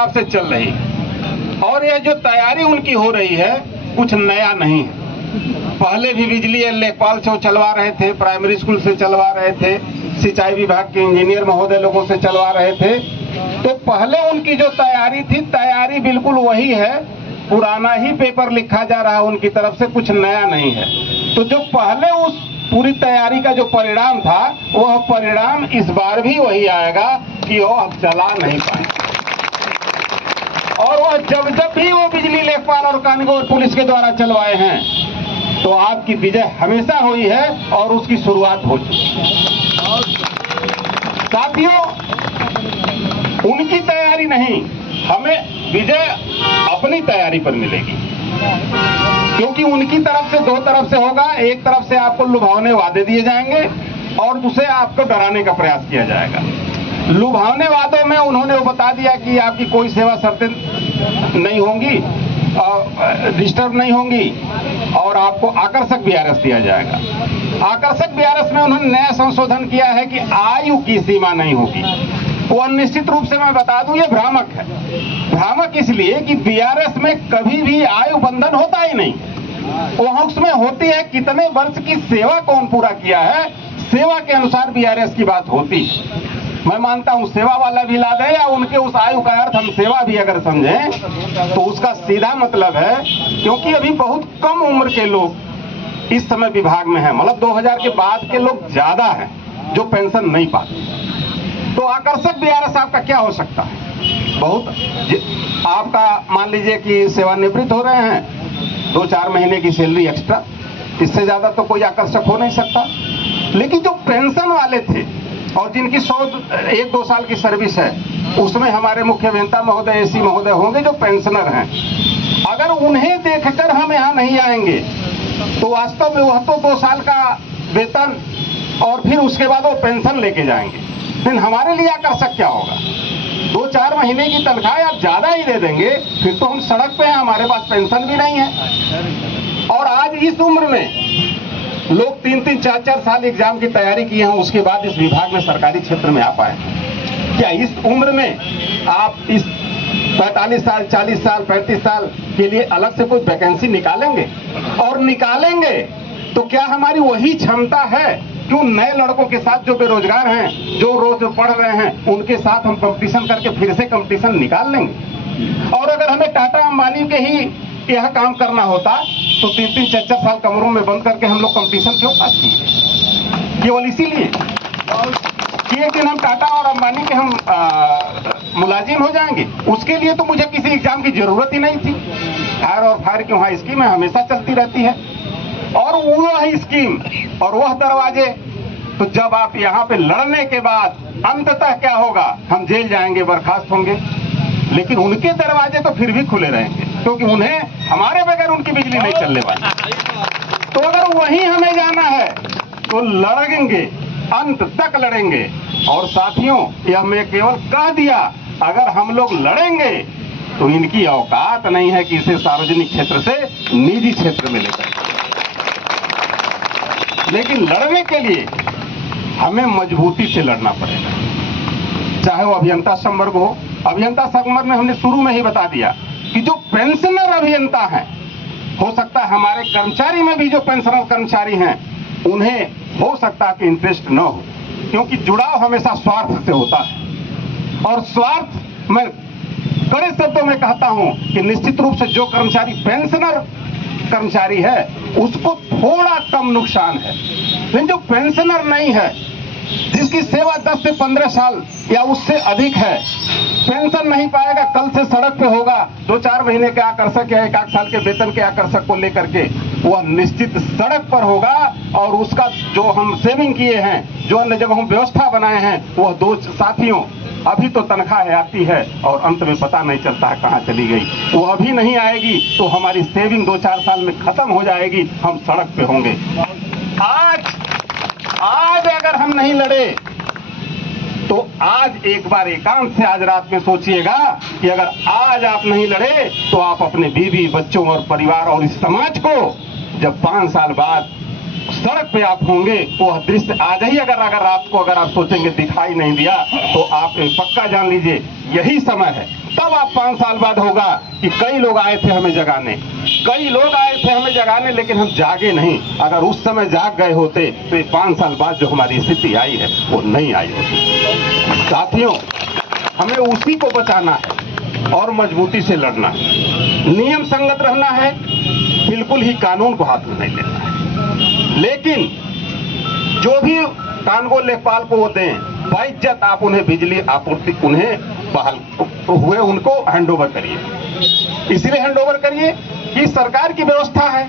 हिसाब से चल रही और यह जो तैयारी उनकी हो रही है कुछ नया नहीं है। पहले भी बिजली लेखपाल से चलवा रहे थे, प्राइमरी स्कूल से चलवा रहे थे, सिंचाई विभाग के इंजीनियर महोदय लोगों से चलवा रहे थे। तो पहले उनकी जो तैयारी थी, तैयारी बिल्कुल वही है, पुराना ही पेपर लिखा जा रहा है उनकी तरफ से, कुछ नया नहीं है। तो जो पहले उस पूरी तैयारी का जो परिणाम था, वह परिणाम इस बार भी वही आएगा कि वह चला नहीं पाए। और वह जब भी वो बिजली लेखपाल और कानून पुलिस के द्वारा चलवाए हैं, तो आपकी विजय हमेशा हुई है और उसकी शुरुआत हो चुकी है। साथियों, उनकी तैयारी नहीं, हमें विजय अपनी तैयारी पर मिलेगी, क्योंकि उनकी तरफ से दो तरफ से होगा। एक तरफ से आपको लुभावने वादे दिए जाएंगे और दूसरे आपको डराने का प्रयास किया जाएगा। लुभावने वादों में उन्होंने वो बता दिया कि आपकी कोई सेवा शर्तें नहीं होंगी, डिस्टर्ब नहीं होंगी और आपको आकर्षक बीआरएस दिया जाएगा। आकर्षक बीआरएस में उन्होंने नया संशोधन किया है कि आयु की सीमा नहीं होगी। वो निश्चित रूप से मैं बता दूं, ये भ्रामक है। भ्रामक इसलिए कि बीआरएस में कभी भी आयु बंधन होता ही नहीं। वो उसमें होती है कितने वर्ष की सेवा कौन पूरा किया है, सेवा के अनुसार बीआरएस की बात होती है। मैं मानता हूं सेवा वाला भी ला दे या उनके उस आयु का अर्थ हम सेवा भी अगर समझें तो उसका सीधा मतलब है, क्योंकि अभी बहुत कम उम्र के लोग इस समय विभाग में हैं, मतलब 2000 के बाद के लोग ज्यादा हैं जो पेंशन नहीं पाते। तो आकर्षक बीआरएस आपका क्या हो सकता है? बहुत आपका मान लीजिए कि सेवानिवृत्त हो रहे हैं, 2-4 महीने की सैलरी एक्स्ट्रा, इससे ज्यादा तो कोई आकर्षक हो नहीं सकता। लेकिन जो पेंशन वाले थे और जिनकी 1-2 साल की सर्विस है, उसमें हमारे मुख्य अभियंता महोदय, एसी महोदय होंगे जो पेंशनर हैं। अगर उन्हें देखकर हम यहाँ नहीं आएंगे तो वास्तव में वह तो 2 साल का वेतन और फिर उसके बाद वो पेंशन लेके जाएंगे। लेकिन हमारे लिए आकर्षक क्या होगा? 2-4 महीने की तनख्वाह आप ज्यादा ही दे देंगे, फिर तो हम सड़क पे हैं, हमारे पास पेंशन भी नहीं है। और आज इस उम्र में लोग 3-3, 4-4 साल एग्जाम की तैयारी किए हैं, उसके बाद इस विभाग में सरकारी क्षेत्र में आ पाए। क्या इस उम्र में आप इस 45 साल, 40 साल, 35 साल के लिए अलग से कोई वैकेंसी निकालेंगे? और निकालेंगे तो क्या हमारी वही क्षमता है कि उन नए लड़कों के साथ जो बेरोजगार हैं, जो रोज पढ़ रहे हैं, उनके साथ हम कंपटीशन करके फिर से कंपटीशन निकाल लेंगे? और अगर हमें टाटा अंबानी के ही यह काम करना होता तो 3-3, 4-4 साल कमरों में बंद करके हम लोग कंपटीशन क्यों पास किए? केवल इसीलिए कि एक दिन हम टाटा और अंबानी के हम मुलाजिम हो जाएंगे। उसके लिए तो मुझे किसी एग्जाम की जरूरत ही नहीं थी। फायर और फायर की वहां स्कीमें हमेशा चलती रहती है और वह स्कीम और वह दरवाजे, तो जब आप यहाँ पे लड़ने के बाद अंततः क्या होगा? हम जेल जाएंगे, बर्खास्त होंगे, लेकिन उनके दरवाजे तो फिर भी खुले रहेंगे, क्योंकि उन्हें हमारे बगैर उनकी बिजली नहीं चलने वाली। तो अगर वहीं हमें जाना है तो लड़ेंगे, अंत तक लड़ेंगे। और साथियों, यह मैं केवल कह दिया, अगर हम लोग लड़ेंगे तो इनकी औकात नहीं है कि इसे सार्वजनिक क्षेत्र से निजी क्षेत्र में लेकर। लेकिन लड़ने के लिए हमें मजबूती से लड़ना पड़ेगा, चाहे वो अभियंता संवर्ग हो। अभियंता संवर्ग में हमने शुरू में ही बता दिया कि जो पेंशनर अभियंता हैं, हो सकता है हमारे कर्मचारी में भी जो पेंशनर कर्मचारी हैं, उन्हें हो सकता है कि इंटरेस्ट न हो, क्योंकि जुड़ाव हमेशा स्वार्थ से होता है। और स्वार्थ, मैं कड़े शब्दों में कहता हूं कि निश्चित रूप से जो कर्मचारी पेंशनर कर्मचारी है उसको थोड़ा कम नुकसान है, लेकिन जो पेंशनर नहीं है, जिसकी सेवा 10 से 15 साल या उससे अधिक है, पेंशन नहीं पाएगा, कल से सड़क पे होगा। 2-4 महीने के आकर्षक या 1-8 साल के वेतन के आकर्षक को लेकर के वह निश्चित सड़क पर होगा और उसका जो हम सेविंग किए हैं, जो अन्य जगहों व्यवस्था बनाए हैं, वह दो साथियों अभी तो तनख्वाह आती है और अंत में पता नहीं चलता है कहाँ चली गई। वो अभी नहीं आएगी तो हमारी सेविंग 2-4 साल में खत्म हो जाएगी, हम सड़क पे होंगे। आज अगर हम नहीं लड़े तो आज एक बार एकांत से आज रात में सोचिएगा कि अगर आज आप नहीं लड़े तो आप अपने बीवी, बच्चों और परिवार और इस समाज को जब 5 साल बाद सड़क पे आप होंगे, वो दृश्य आज ही अगर रात को अगर आप सोचेंगे दिखाई नहीं दिया, तो आप पक्का जान लीजिए यही समय है तब आप 5 साल बाद होगा कि कई लोग आए थे हमें जगाने, लेकिन हम जागे नहीं। अगर उस समय जाग गए होते तो ये 5 साल बाद जो हमारी स्थिति आई है वो नहीं आई होती। साथियों, हमें उसी को बचाना है और मजबूती से लड़ना है, नियम संगत रहना है, बिल्कुल ही कानून को हाथ में नहीं लेना है। लेकिन जो भी कानगो लेखपाल को वो दें, बाइज्जत आप उन्हें बिजली आपूर्ति उन्हें बहाल हुए उनको हैंडओवर करिए। इसलिए हैंडओवर करिए कि सरकार की व्यवस्था है,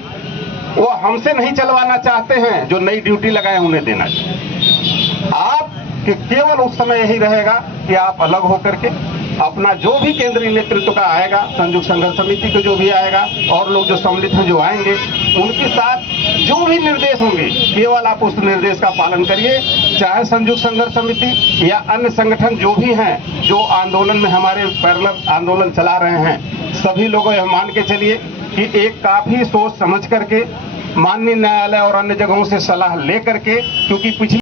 वो हमसे नहीं चलवाना चाहते हैं, जो नई ड्यूटी लगाए उन्हें देना चाहिए। आप कि केवल उस समय यही रहेगा कि आप अलग होकर के अपना जो भी केंद्रीय नेतृत्व का आएगा, संयुक्त संघर्ष समिति को जो भी आएगा और लोग जो सम्मिलित हैं जो आएंगे, उनके साथ जो भी निर्देश होंगे केवल आप उस निर्देश का पालन करिए। चाहे संयुक्त संघर्ष समिति या अन्य संगठन जो भी हैं, जो आंदोलन में हमारे पैरेलल आंदोलन चला रहे हैं, सभी लोगों यह मान के चलिए कि एक काफी सोच समझ करके माननीय न्यायालय और अन्य जगहों से सलाह लेकर के, क्योंकि पिछली